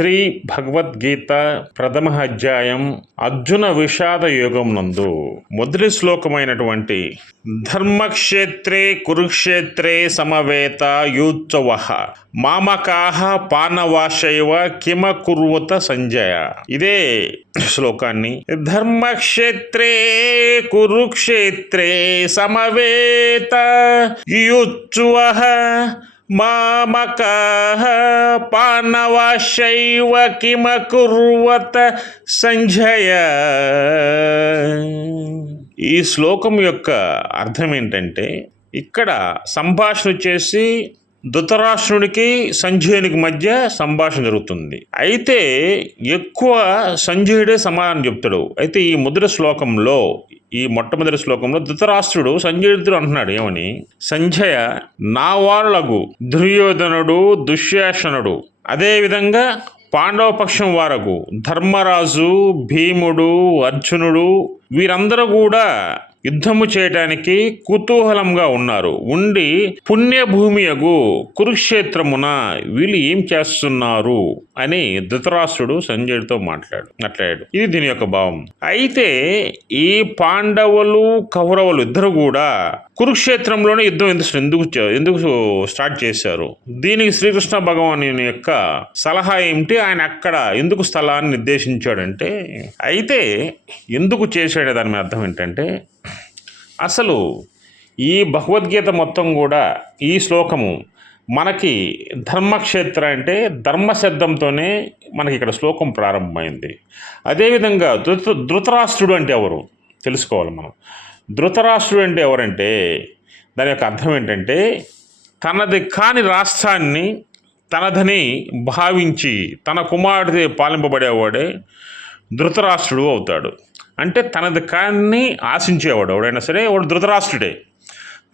శ్రీ భగవద్గీత ప్రథమ అధ్యాయం అర్జున విషాద యోగం నందు మొదటి శ్లోకమైనటువంటి ధర్మక్షేత్రే కురుక్షేత్రే సమవేత యూత్సవ మామకాహ పానవాశైవ కిమ కుర్వత సంజయ. ఇదే శ్లోకాన్ని ధర్మక్షేత్రే కురుక్షేత్రే సమవేత యుత్సువ మామకాహ పానవాశైవ కిమకుర్వత సంజయ ఈ శ్లోకం యొక్క అర్థం ఏంటంటే ఇక్కడ సంభాషణ వచ్చేసి ధృతరాష్ట్రునికి సంజయునికి మధ్య సంభాషణ జరుగుతుంది. అయితే ఎక్కువ సంజయుడే సమాధానం చెప్తాడు. అయితే ఈ ముద్ర శ్లోకంలో ఈ మొట్టమొదటి శ్లోకంలో ధృతరాష్ట్రుడు సంజయుడు అంటున్నాడు ఏమని? సంజయ నా వారులకు దుర్యోధనుడు దుశ్యాసనుడు అదేవిధంగా పాండవపక్షం వారకు ధర్మరాజు భీముడు అర్జునుడు వీరందరూ కూడా యుద్ధము చేయటానికి కుతూహలంగా ఉన్నారు. ఉండి పుణ్యభూమియగు కురుక్షేత్రమున వీళ్ళు ఏం చేస్తున్నారు? అని ధృతరాష్ట్రుడు సంజయుడితో మాట్లాడు మాట్లాడాడు. ఇది దీని యొక్క భావం. అయితే ఈ పాండవులు కౌరవులు ఇద్దరు కూడా కురుక్షేత్రంలోనే యుద్ధం ఎందుకు ఎందుకు ఎందుకు స్టార్ట్ చేశారు? దీనికి శ్రీకృష్ణ భగవాన్ యొక్క సలహా ఏమిటి? ఆయన అక్కడ ఎందుకు స్థలాన్ని నిర్దేశించాడంటే అయితే ఎందుకు చేశాడే దాని మీద అర్థం ఏంటంటే అసలు ఈ భగవద్గీత మొత్తం కూడా ఈ శ్లోకము మనకి ధర్మక్షేత్ర అంటే ధర్మశబ్దంతోనే మనకి ఇక్కడ శ్లోకం ప్రారంభమైంది. అదేవిధంగా ధృత ధృతరాష్ట్రుడు అంటే ఎవరు? తెలుసుకోవాలి మనం. ధృతరాష్ట్రుడు అంటే ఎవరంటే దాని యొక్క అర్థం ఏంటంటే తనది కాని రాష్ట్రాన్ని తనదని భావించి తన కుమారుడితే పాలింపబడేవాడే ధృతరాష్ట్రుడు అవుతాడు. అంటే తనది కాని ఆశించేవాడు ఎవడైనా సరే వాడు ధృతరాష్ట్రుడే.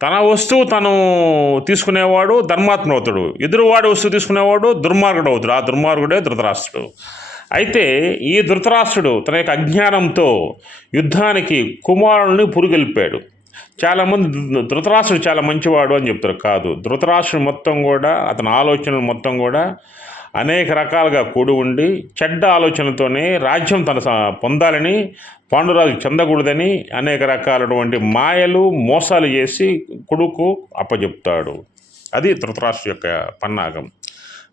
తన వస్తువు తను తీసుకునేవాడు ధర్మాత్ముడు అవుతాడు. ఎదురువాడి వస్తువు తీసుకునేవాడు దుర్మార్గుడు అవుతాడు. ఆ దుర్మార్గుడే ధృతరాష్ట్రుడు. అయితే ఈ ధృతరాష్ట్రుడు తన యొక్క అజ్ఞానంతో యుద్ధానికి కుమారుల్ని పురుగెలిపాడు. చాలామంది ధృతరాష్ట్రుడు చాలా మంచివాడు అని చెప్తారు. కాదు ధృతరాష్ట్రుడు మొత్తం కూడా అతని ఆలోచనలు మొత్తం కూడా అనేక రకాలుగా కూడి ఉండి చెడ్డ ఆలోచనలతోనే రాజ్యం తన స- పొందాలని పాండురాజు చెందకూడదని అనేక రకాలటువంటి మాయలు మోసాలు చేసి కొడుకు అప్పచెప్తాడు అది ధృతరాష్ట్ర యొక్క పన్నాగం.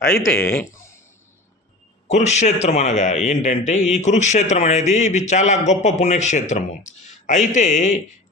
అయితే కురుక్షేత్రం అనగా ఏంటంటే ఈ కురుక్షేత్రం అనేది ఇది చాలా గొప్ప పుణ్యక్షేత్రము. అయితే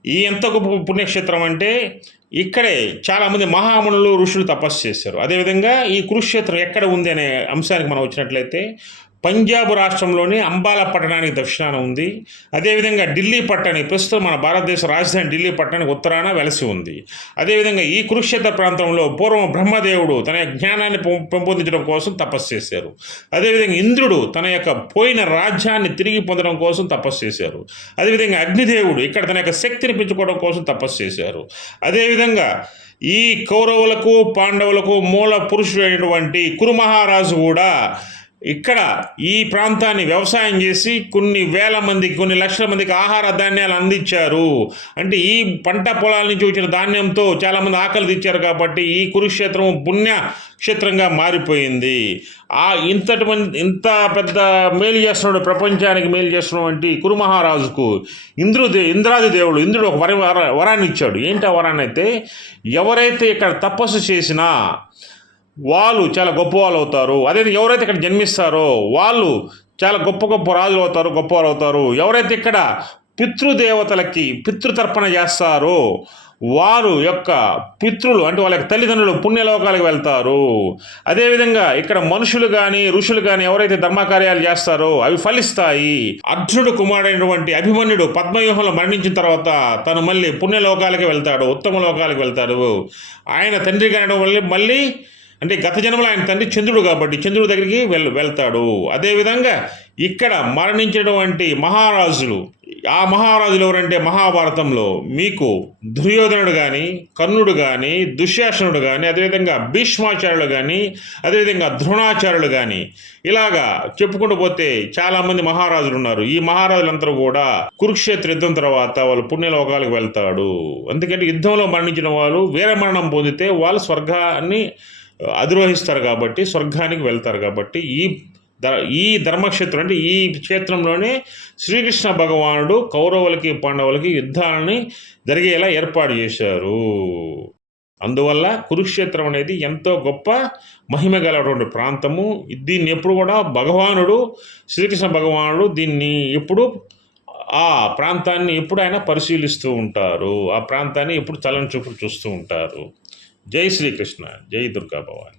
ఈ ఎంత గొప్ప పుణ్యక్షేత్రం అంటే ఇక్కడే చాలామంది మహామునులు ఋషులు తపస్సు చేశారు. అదేవిధంగా ఈ కురుక్షేత్రం ఎక్కడ ఉంది అనే అంశానికి మనం వచ్చినట్లయితే పంజాబ్ రాష్ట్రంలోని అంబాల పట్టణానికి దక్షిణాన ఉంది. అదేవిధంగా ఢిల్లీ పట్టణానికి ప్రస్తుతం మన భారతదేశ రాజధాని ఢిల్లీ పట్టణానికి ఉత్తరాన వెలసి ఉంది. అదేవిధంగా ఈ కురుక్షేత్ర ప్రాంతంలో పూర్వం బ్రహ్మదేవుడు తన యొక్క జ్ఞానాన్ని పెంపొందించడం కోసం తపస్సు చేశారు. అదేవిధంగా ఇంద్రుడు తన యొక్క పోయిన రాజ్యాన్ని తిరిగి పొందడం కోసం తపస్సు చేశారు. అదేవిధంగా అగ్నిదేవుడు ఇక్కడ తన యొక్క శక్తిని పెంచుకోవడం కోసం తపస్సు చేశారు. అదేవిధంగా ఈ కౌరవులకు పాండవులకు మూల పురుషుడైనటువంటి కురు మహారాజు కూడా ఇక్కడ ఈ ప్రాంతాన్ని వ్యవసాయం చేసి కొన్ని వేల మందికి కొన్ని లక్షల మందికి ఆహార ధాన్యాలు అందించారు. అంటే ఈ పంట పొలాల నుంచి వచ్చిన ధాన్యంతో చాలామంది ఆకలి తెచ్చారు కాబట్టి ఈ కురుక్షేత్రం పుణ్య క్షేత్రంగా మారిపోయింది. ఆ ఇంతటి మంది ఇంత పెద్ద మేలు చేస్తున్నాడు ప్రపంచానికి మేలు చేస్తున్నటువంటి కురుమహారాజుకు ఇంద్రుదే ఇంద్రాది దేవుడు ఇంద్రుడు ఒక వర వర- వరాన్ని ఇచ్చాడు. ఏంటి ఆ వరాన్ని అయితే? ఎవరైతే ఇక్కడ తపస్సు చేసినా వాళ్ళు చాలా గొప్ప వాళ్ళు అవుతారు. అదే ఎవరైతే ఇక్కడ జన్మిస్తారో వాళ్ళు చాలా గొప్ప గొప్ప రాజులు అవుతారు గొప్పవారు అవుతారు. ఎవరైతే ఇక్కడ పితృదేవతలకి పితృతర్పణ చేస్తారో వారు యొక్క పితృలు అంటే వాళ్ళ యొక్క తల్లిదండ్రులు పుణ్యలోకాలకు వెళ్తారు. అదేవిధంగా ఇక్కడ మనుషులు కానీ ఋషులు కానీ ఎవరైతే ధర్మకార్యాలు చేస్తారో అవి ఫలిస్తాయి. అర్జునుడు కుమారుడైనటువంటి అభిమన్యుడు పద్మవ్యూహంలో మరణించిన తర్వాత తను మళ్ళీ పుణ్యలోకాలకి వెళ్తాడు ఉత్తమ లోకాలకు వెళ్తాడు. ఆయన తండ్రి కానడం వల్ల మళ్ళీ అంటే గత జన్మలో ఆయన తండ్రి చంద్రుడు కాబట్టి చంద్రుడి దగ్గరికి వెళ్ వెళ్తాడు. అదేవిధంగా ఇక్కడ మరణించినటువంటి మహారాజులు ఆ మహారాజులు ఎవరంటే మహాభారతంలో మీకు దుర్యోధనుడు కానీ కర్ణుడు కానీ దుశ్శాసనుడు కానీ అదేవిధంగా భీష్మాచార్యులు కానీ అదేవిధంగా ద్రోణాచార్యులు కానీ ఇలాగా చెప్పుకుంటూ పోతే చాలామంది మహారాజులు ఉన్నారు. ఈ మహారాజులందరూ కూడా కురుక్షేత్ర యుద్ధం తర్వాత వాళ్ళు పుణ్యలోకాలకు వెళ్తాడు. ఎందుకంటే యుద్ధంలో మరణించిన వాళ్ళు వీరమరణం పొందితే వాళ్ళు స్వర్గాన్ని అధిరోహిస్తారు కాబట్టి స్వర్గానికి వెళ్తారు కాబట్టి ఈ ద ఈ ధర్మక్షేత్రం అంటే ఈ క్షేత్రంలోనే శ్రీకృష్ణ భగవానుడు కౌరవులకి పాండవులకి యుద్ధాలని జరిగేలా ఏర్పాటు చేశారు. అందువల్ల కురుక్షేత్రం అనేది ఎంతో గొప్ప మహిమ గలటువంటి ప్రాంతము. దీన్ని ఎప్పుడు కూడా భగవానుడు శ్రీకృష్ణ భగవానుడు దీన్ని ఎప్పుడు ఆ ప్రాంతాన్ని ఎప్పుడు ఆయన పరిశీలిస్తూ ఉంటారు. ఆ ప్రాంతాన్ని ఎప్పుడు తలని చూపులు చూస్తూ ఉంటారు. జై శ్రీకృష్ణ జై దుర్గా భవాని.